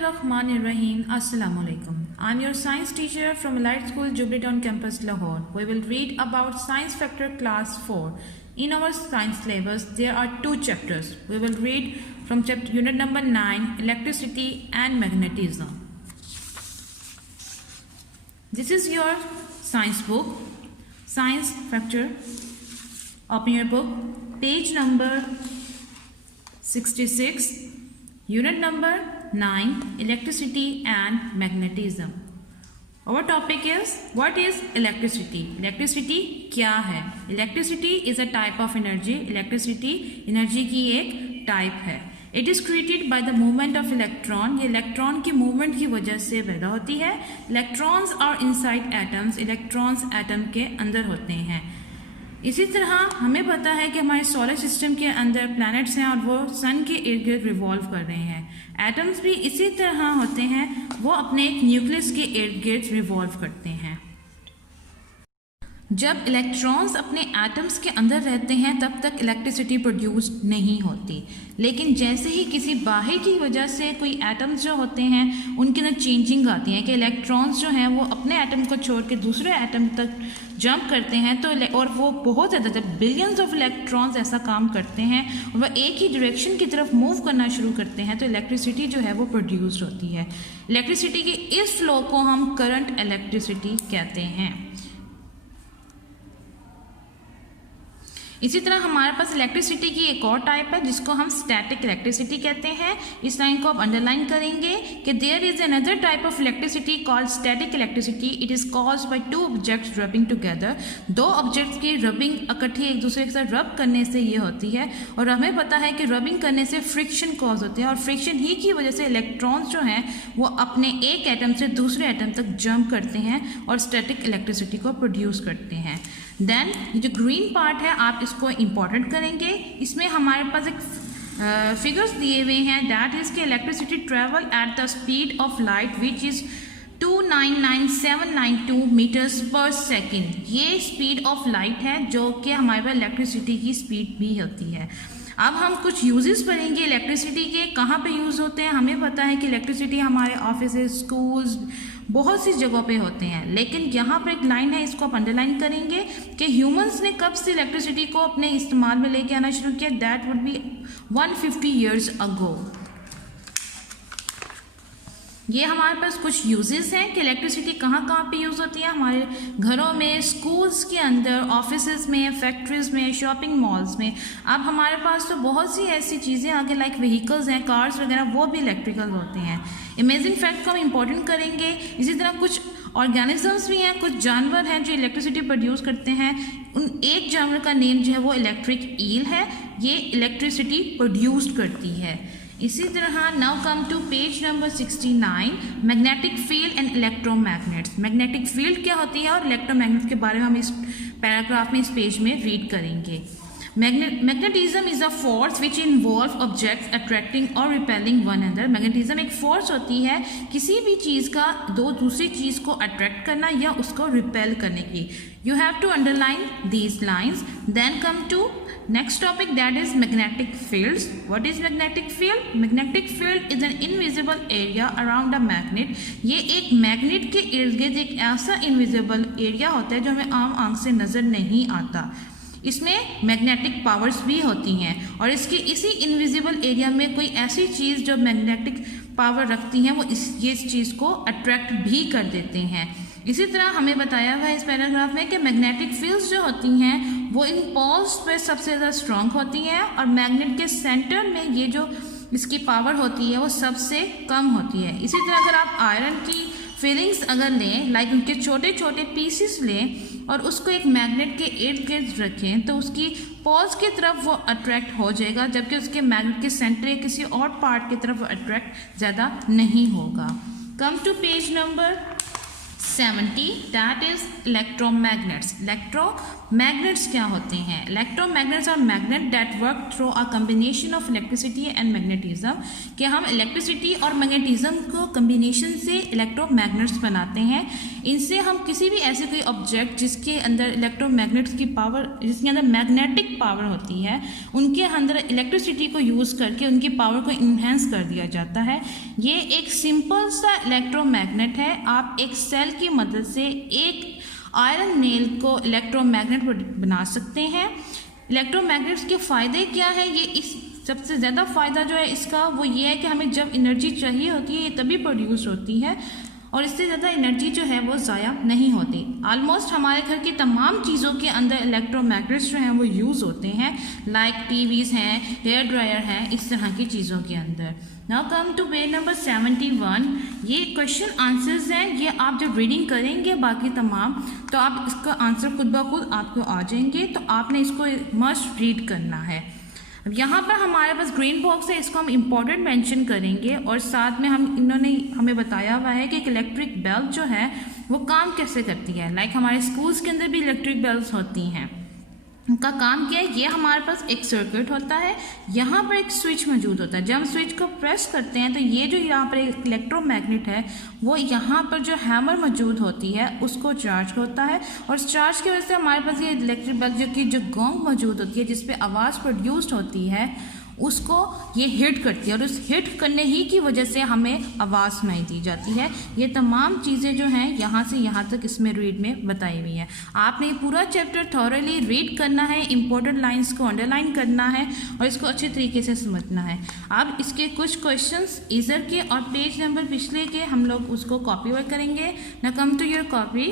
Bismillahirrahmanirrahim. Assalamu alaikum. I'm your science teacher from Elite School, Jubilee Town campus, Lahore. We will read about Science Factor Class 4. In our science syllabus, there are two chapters. We will read from chapter unit number 9, Electricity and Magnetism. This is your science book, Science Factor. Open your book, page number 66, unit number 9, Electricity and Magnetism. Our topic is, what is electricity? Electricity क्या है? Electricity is a type of energy. Electricity energy की एक type है. It is created by the movement of electron. ये electron की movement की वजह से पैदा होती है. Electrons are inside atoms. Electrons atom के अंदर होते हैं. इसी तरह हमें पता है कि हमारे सोलर सिस्टम के अंदर प्लैनेट्स हैं और वो सन के इर्द गिर्द रिवॉल्व कर रहे हैं. एटम्स भी इसी तरह होते हैं, वो अपने एक न्यूक्लियस के इर्द गिर्द रिवॉल्व करते हैं. जब इलेक्ट्रॉन्स अपने एटम्स के अंदर रहते हैं तब तक इलेक्ट्रिसिटी प्रोड्यूस नहीं होती, लेकिन जैसे ही किसी बाहर की वजह से कोई एटम्स जो होते हैं उनके अंदर चेंजिंग आती है कि इलेक्ट्रॉन्स जो हैं वो अपने एटम को छोड़ के दूसरे एटम तक जंप करते हैं, तो और वो बहुत ज़्यादा, जब बिलियंस ऑफ इलेक्ट्रॉन्स ऐसा काम करते हैं और वह एक ही डायरेक्शन की तरफ मूव करना शुरू करते हैं तो इलेक्ट्रिसिटी जो है वो प्रोड्यूस होती है. इलेक्ट्रिसिटी के इस फ्लो को हम करंट इलेक्ट्रिसिटी कहते हैं. इसी तरह हमारे पास इलेक्ट्रिसिटी की एक और टाइप है जिसको हम स्टैटिक इलेक्ट्रिसिटी कहते हैं. इस लाइन को आप अंडरलाइन करेंगे कि there is another type of electricity called static electricity. It is caused by two objects rubbing together. दो ऑब्जेक्ट्स की रबिंग इकट्ठी एक दूसरे के साथ रब करने से ये होती है, और हमें पता है कि रबिंग करने से फ्रिक्शन कॉज होते हैं, और फ्रिक्शन ही की वजह से इलेक्ट्रॉन्स जो हैं वो अपने एक एटम से दूसरे एटम तक जंप करते हैं और स्टैटिक इलेक्ट्रिसिटी को प्रोड्यूस करते हैं. देन ये जो ग्रीन पार्ट है आप इसको इम्पॉर्टेंट करेंगे. इसमें हमारे पास एक फिगर्स दिए हुए हैं. दैट इज के electricity travel at the speed of light which is 299,792 meters per second. ये स्पीड ऑफ लाइट है जो कि हमारे पास इलेक्ट्रिसिटी की स्पीड भी होती है. अब हम कुछ यूजेस पढ़ेंगे इलेक्ट्रिसिटी के, कहाँ पे यूज़ होते हैं. हमें पता है कि इलेक्ट्रिसिटी हमारे ऑफिस, स्कूल्स, बहुत सी जगहों पे होते हैं, लेकिन यहाँ पर एक लाइन है, इसको आप अंडरलाइन करेंगे कि ह्यूमंस ने कब से इलेक्ट्रिसिटी को अपने इस्तेमाल में लेके आना शुरू किया. That would be 150 years ago. ये हमारे पास कुछ यूजेस हैं कि इलेक्ट्रिसिटी कहाँ कहाँ पे यूज़ होती है. हमारे घरों में, स्कूल्स के अंदर, ऑफिसेज में, फैक्ट्रीज में, शॉपिंग मॉल्स में. अब हमारे पास तो बहुत सी ऐसी चीज़ें आगे लाइक व्हीकल्स हैं, कार्स वगैरह, वो भी इलेक्ट्रिकल होते हैं. अमेजिंग फैक्ट को हम इंपॉर्टेंट करेंगे. इसी तरह कुछ ऑर्गेनिजम्स भी हैं, कुछ जानवर हैं जो इलेक्ट्रिसिटी प्रोड्यूस करते हैं. उन एक जानवर का नेम जो है वो इलेक्ट्रिक ईल है. ये इलेक्ट्रिसिटी प्रोड्यूस करती है. इसी तरह now come to page number 69, magnetic field and electromagnets. Magnetic field क्या होती है और इलेक्ट्रोमैग्नेट्स के बारे में हम इस पैराग्राफ में, इस पेज में रीड करेंगे. Magnetism is a force which involve objects attracting और रिपेलिंग वन अनदर. मैग्नेटिज्म एक फोर्स होती है किसी भी चीज़ का दूसरी चीज़ को अट्रैक्ट करना या उसको रिपेल करने की. You have to underline these lines. Then come to next topic, that is magnetic fields. What is magnetic field? Magnetic field is an invisible area around a magnet. ये एक मैग्नेट के इर्द गिर्द एक ऐसा इनविजिबल एरिया होता है जो हमें आम आंख से नज़र नहीं आता. इसमें मैग्नेटिक पावर्स भी होती हैं और इसके इसी इनविजिबल एरिया में कोई ऐसी चीज़ जो मैग्नेटिक पावर रखती हैं वो ये इस चीज़ को अट्रैक्ट भी कर देते हैं. इसी तरह हमें बताया हुआ है इस पैराग्राफ में कि मैग्नेटिक फील्ड्स जो होती हैं वो इन पोल्स पे सबसे ज़्यादा स्ट्रॉन्ग होती हैं और मैग्नेट के सेंटर में ये जो इसकी पावर होती है वो सबसे कम होती है. इसी तरह अगर आप आयरन की फीलिंग्स अगर लें, लाइक उनके छोटे छोटे पीसीस लें और उसको एक मैग्नेट के इर्द गिर्द रखें तो उसकी पोल्स की तरफ वो अट्रैक्ट हो जाएगा, जबकि उसके मैग्नेट के सेंटर या किसी और पार्ट की तरफ अट्रैक्ट ज़्यादा नहीं होगा. Come to page number 70, that is electromagnets. Electromagnets क्या होते हैं? Electromagnets are magnet that work through a combination of electricity and magnetism. कि हम इलेक्ट्रिसिटी और मैग्नेटिज्म को कम्बिनेशन से इलेक्ट्रोमैग्नेट्स बनाते हैं. इनसे हम किसी भी ऐसे कोई ऑब्जेक्ट जिसके अंदर इलेक्ट्रोमैग्नेट्स की पावर, जिसके अंदर मैग्नेटिक पावर होती है, उनके अंदर इलेक्ट्रिसिटी को यूज़ करके उनकी पावर को इन्हेंस कर दिया जाता है। ये एक सिंपल सा इलेक्ट्रोमैग्नेट है। आप एक सेल की मदद से एक आयरन नेल को इलेक्ट्रोमैग्नेट बना सकते हैं। इलेक्ट्रोमैग्नेट्स के फ़ायदे क्या है? ये इस सबसे ज़्यादा फ़ायदा जो है इसका वो ये है कि हमें जब एनर्जी चाहिए होती है ये तभी प्रोड्यूस होती है और इससे ज़्यादा एनर्जी जो है वो ज़ाया नहीं होती। ऑलमोस्ट हमारे घर की तमाम चीज़ों के अंदर इलेक्ट्रोमैग्नेट्स जो हैं वो यूज़ होते हैं, लाइक टीवीज़ हैं, हेयर ड्रायर हैं, इस तरह की चीज़ों के अंदर। Now come to page number 71। ये क्वेश्चन आंसर्स हैं, ये आप जब रीडिंग करेंगे बाकी तमाम तो आप इसका आंसर खुद ब खुद आपको आ जाएंगे, तो आपने इसको मस्ट रीड करना है। अब यहाँ पर हमारे पास ग्रीन बॉक्स है, इसको हम इम्पोर्टेंट मेंशन करेंगे और साथ में इन्होंने हमें बताया हुआ है कि एक इलेक्ट्रिक बल्ब जो है वो काम कैसे करती है। लाइक हमारे स्कूल्स के अंदर भी इलेक्ट्रिक बल्ब्स होती हैं, उनका काम क्या है? ये हमारे पास एक सर्किट होता है, यहाँ पर एक स्विच मौजूद होता है। जब हम स्विच को प्रेस करते हैं तो ये जो यहाँ पर एक इलेक्ट्रोमैग्नेट है वो यहाँ पर जो हैमर मौजूद होती है उसको चार्ज होता है और चार्ज की वजह से हमारे पास ये इलेक्ट्रिक बल्ब जो गोंग मौजूद होती है जिस पे आवाज़ प्रोड्यूस्ड होती है उसको ये हिट करती है और उस हिट करने ही की वजह से हमें आवाज़ सुनाई दी जाती है। ये तमाम चीज़ें जो हैं यहाँ से यहाँ तक इसमें रीड में बताई हुई हैं। आपने ये पूरा चैप्टर थॉरली रीड करना है, इंपॉर्टेंट लाइंस को अंडरलाइन करना है और इसको अच्छे तरीके से समझना है। अब इसके कुछ क्वेश्चंस इधर के और पेज नंबर पिछले के हम लोग उसको कॉपी वर्क करेंगे। ना come to your copy.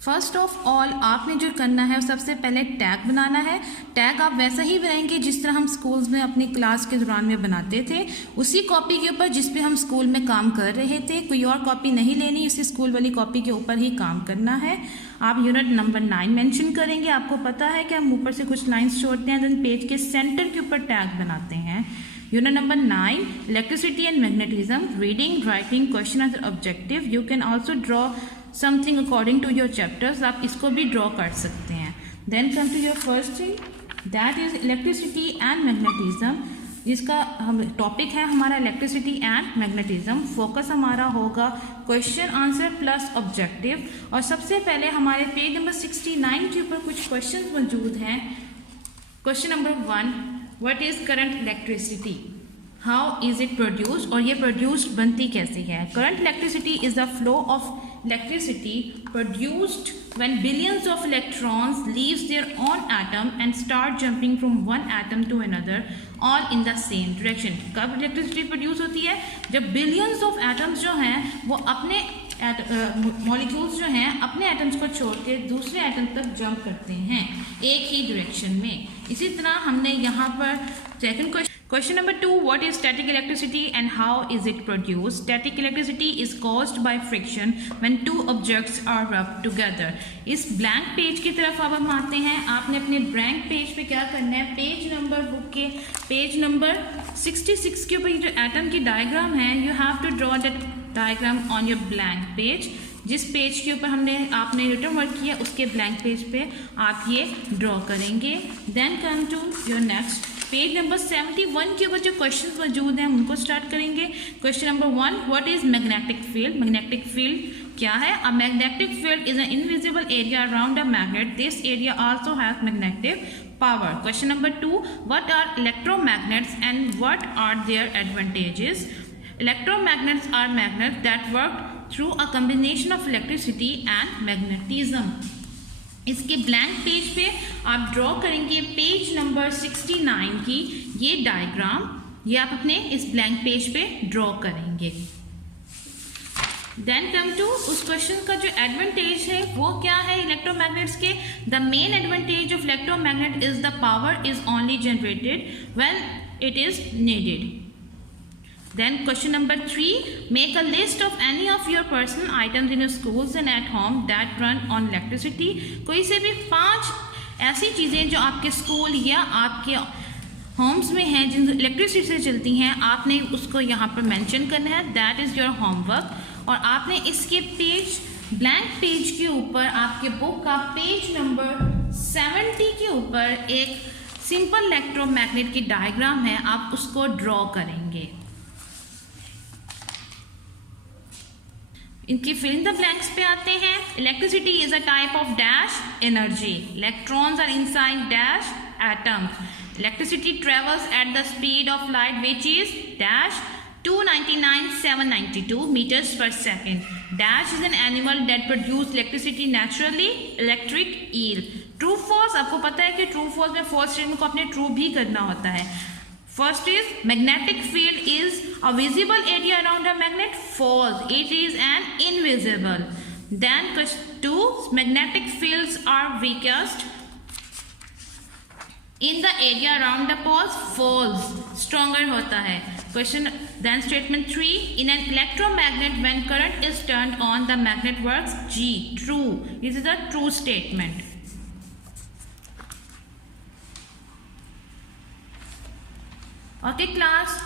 First of all आपने जो करना है सबसे पहले टैग बनाना है। टैग आप वैसा ही बनाएंगे जिस तरह हम स्कूल्स में अपनी क्लास के दौरान में बनाते थे, उसी कॉपी के ऊपर जिस पे हम स्कूल में काम कर रहे थे। कोई और कॉपी नहीं लेनी, उसी स्कूल वाली कॉपी के ऊपर ही काम करना है। आप यूनिट नंबर 9 मेंशन करेंगे। आपको पता है कि हम ऊपर से कुछ लाइन्स छोड़ते हैं, देन पेज के सेंटर के ऊपर टैग बनाते हैं। Unit number 9 electricity and magnetism, reading, writing, question answer, objective. You can also draw something according to your chapters, आप इसको भी ड्रॉ कर सकते हैं। Then come to your first thing, that is electricity and magnetism. जिसका हम topic है हमारा इलेक्ट्रिसिटी एंड मैग्नेटिज्म। फोकस हमारा होगा क्वेश्चन आंसर प्लस ऑब्जेक्टिव। और सबसे पहले हमारे पेज नंबर 69 के ऊपर कुछ क्वेश्चन मौजूद हैं। Question number 1, what is current electricity, how is it produced, और ये प्रोड्यूस्ड बनती कैसे है। Current electricity is the flow of electricity produced when billions of electrons leaves their own atom and start jumping from one atom to another all in the same direction। कब electricity produce होती है? जब billions of atoms जो हैं वो अपने molecules जो हैं अपने एटम्स को छोड़ के दूसरे एटम तक जंप करते हैं एक ही डायरेक्शन में। इसी तरह हमने यहाँ पर second question number 2, what is static electricity and how is it produced? Static electricity is caused by friction when two objects are rubbed together। इस ब्लैंक पेज की तरफ अब हम आते हैं। आपने अपने ब्लैंक पेज पे क्या करना है, पेज नंबर बुक के पेज नंबर 66 के ऊपर जो एटम की डायग्राम है, you have to draw that diagram on your blank page. जिस पेज के ऊपर आपने रिटर्न वर्क किया उसके ब्लैंक पेज पे आप ये ड्रॉ करेंगे। Then come to your next page number 71 के ऊपर जो क्वेश्चंस मौजूद हैं उनको स्टार्ट करेंगे। Question number 1, what is magnetic field. Magnetic field क्या है? A magnetic field is an invisible area around a magnet, this area also has magnetic power। Question number 2, what are electromagnets and what are their advantages? Electromagnets are magnets that work through a combination of electricity and magnetism। इसके blank page पे आप draw करेंगे page number 69 की ये diagram, ये आप अपने इस ब्लैंक पेज पे ड्रॉ करेंगे। देन कम टू उस क्वेश्चन का जो एडवांटेज है वो क्या है इलेक्ट्रोमैग्नेट्स के। The main advantage of electromagnet is the power is only generated when it is needed. Then question number 3, make a list of any of your personal items in your schools and at home that run on electricity। कोई से भी 5 ऐसी चीज़ें जो आपके school या आपके Holmes में हैं जिन इलेक्ट्रिसिटी से चलती हैं, आपने उसको यहाँ पर मेंशन करना है। That is your homework. और आपने इसके पेज ब्लैंक पेज के ऊपर आपके बुक का पेज नंबर 70 के ऊपर एक सिंपल इलेक्ट्रोमैग्नेट की डायग्राम है, आप उसको ड्रॉ करेंगे। इनकी फिल इन द ब्लैंक्स पे आते हैं। Electricity is a type of dash energy, electrons are inside dash atoms, electricity travels at the speed of light which is dash 299,792 meters per second. Dash is an animal that produce electricity naturally. Electric eel. True false, आपको पता है कि true false में false statement को अपने true भी करना होता है। First is magnetic field is a visible area around a magnet. False, it is an invisible. Then two, magnetic fields are weakest in the area around the poles. False, stronger होता है। Question, then statement 3, in an electromagnet when current is turned on the magnet works. G, true, this is a true statement. Okay class,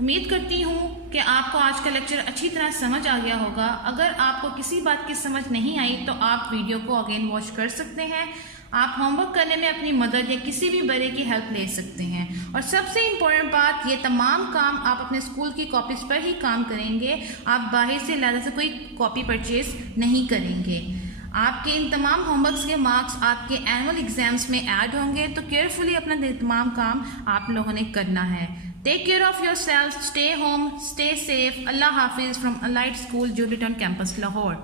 उम्मीद करती हूँ कि आपको आज का lecture अच्छी तरह समझ आ गया होगा। अगर आपको किसी बात की समझ नहीं आई तो आप वीडियो को अगेन वॉच कर सकते हैं। आप होमवर्क करने में अपनी मदद या किसी भी बड़े की हेल्प ले सकते हैं। और सबसे इम्पोर्टेंट बात, ये तमाम काम आप अपने स्कूल की कॉपीज़ पर ही काम करेंगे। आप बाहर से ज़्यादा से कोई कॉपी परचेज नहीं करेंगे। आपके इन तमाम होमवर्क्स के मार्क्स आपके एनुअल एग्जाम्स में ऐड होंगे, तो केयरफुली अपना तमाम काम आप लोगों ने करना है। Take care of yourself, stay home, stay safe. अल्लाह हाफिज़ फ्रॉम अलाइट स्कूल, जूलिटन कैंपस, लाहौर।